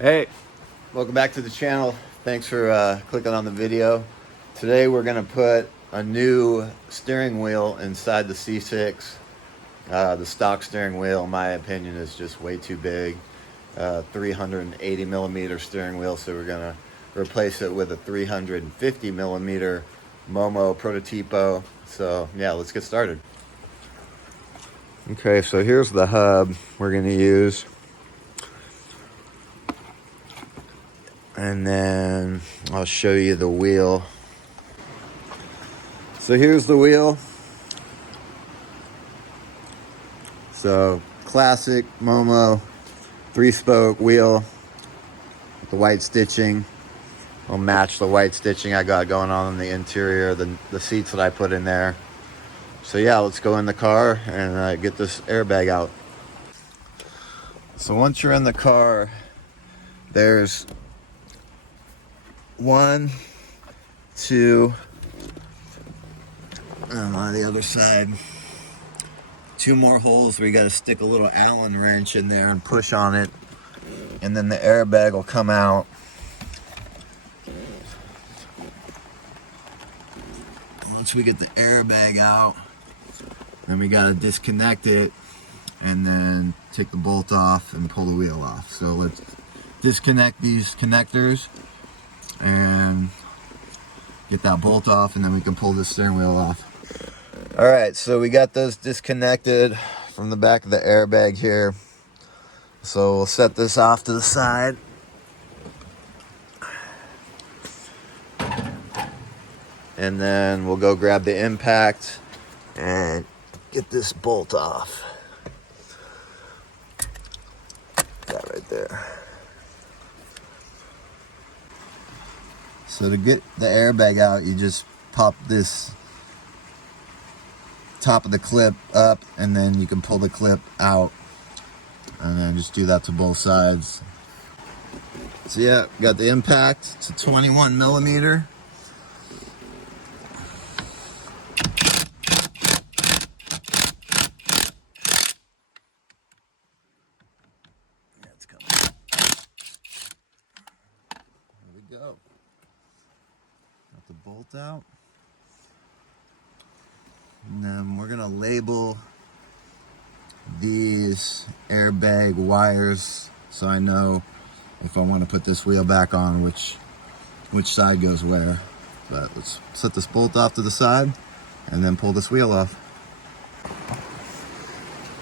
Hey, welcome back to the channel. Thanks for clicking on the video. Today we're going to put a new steering wheel inside the C6. The stock steering wheel, in my opinion, is just way too big. 380 millimeter steering wheel, so we're going to replace it with a 350 millimeter Momo Prototipo. So yeah, let's get started. Okay, so here's the hub we're going to use. And then I'll show you the wheel. So here's the wheel. So classic Momo 3-spoke wheel with the white stitching. Will match the white stitching I got going on in the interior, the seats that I put in there. So yeah, let's go in the car and get this airbag out. So once you're in the car, there's 1, 2, on the other side, 2 more holes where you got to stick a little Allen wrench in there and push on it, and then the airbag will come out. Once we get the airbag out, then we got to disconnect it and then take the bolt off and pull the wheel off. So let's disconnect these connectors and get that bolt off, and then we can pull the steering wheel off. All right, so we got those disconnected from the back of the airbag here. So we'll set this off to the side. And then we'll go grab the impact and get this bolt off. That right there. So to get the airbag out, you just pop this top of the clip up, and then you can pull the clip out, and then just do that to both sides. So yeah, got the impact. It's a 21 millimeter. Yeah, it's coming. There we go. Got the bolt out. And then we're gonna label these airbag wires so I know if I want to put this wheel back on, which side goes where. But let's set this bolt off to the side and then pull this wheel off.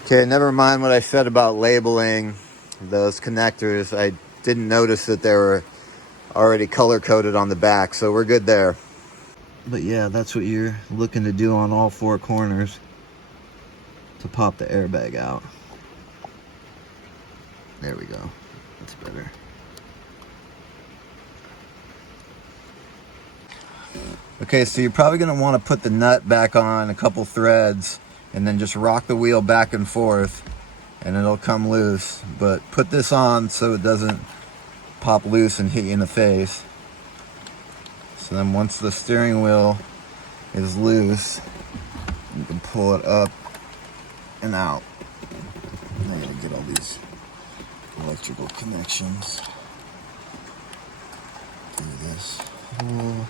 Okay, never mind what I said about labeling those connectors. I didn't notice that they were already color coded on the back, so we're good there. But yeah, that's what you're looking to do on all 4 corners to pop the airbag out. There we go. That's better. Okay, so you're probably going to want to put the nut back on a couple threads and then just rock the wheel back and forth and it'll come loose. But put this on so it doesn't pop loose and hit you in the face. So then once the steering wheel is loose, you can pull it up and out. And I gotta get all these electrical connections through this hole.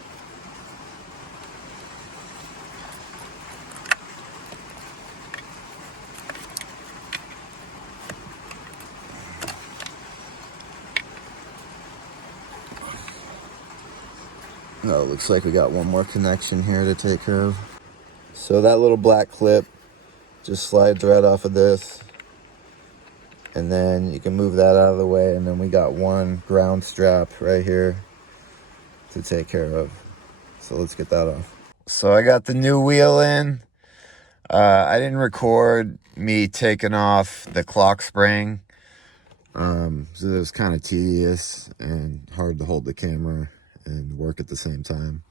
Oh, looks like we got one more connection here to take care of. So that little black clip just slides right off of this, and then you can move that out of the way, and then we got one ground strap right here to take care of. So let's get that off. So I got the new wheel in. I didn't record me taking off the clock spring, so it was kind of tedious and hard to hold the camera and work at the same time.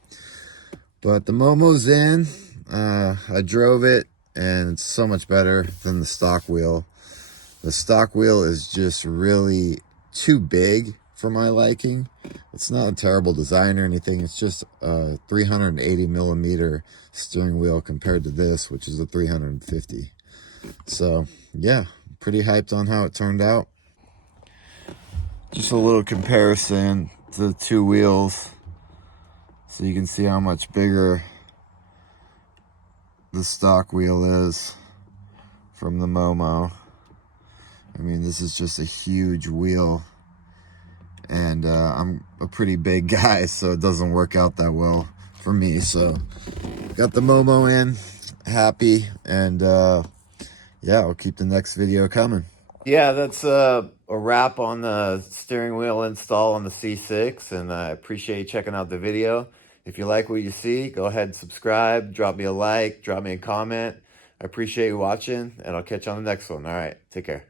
But the Momo's in. I drove it and it's so much better than the stock wheel. The stock wheel is just really too big for my liking. It's not a terrible design or anything. It's just a 380 millimeter steering wheel compared to this, which is a 350. So yeah, pretty hyped on how it turned out. Just a little comparison to the two wheels, so you can see how much bigger the stock wheel is from the Momo. I mean, this is just a huge wheel, and I'm a pretty big guy, so it doesn't work out that well for me. So got the Momo in, happy, and yeah, I'll keep the next video coming. Yeah, that's a wrap on the steering wheel install on the C6, and I appreciate you checking out the video. If you like what you see, go ahead and subscribe, drop me a like, drop me a comment. I appreciate you watching, and I'll catch you on the next one. All right, take care.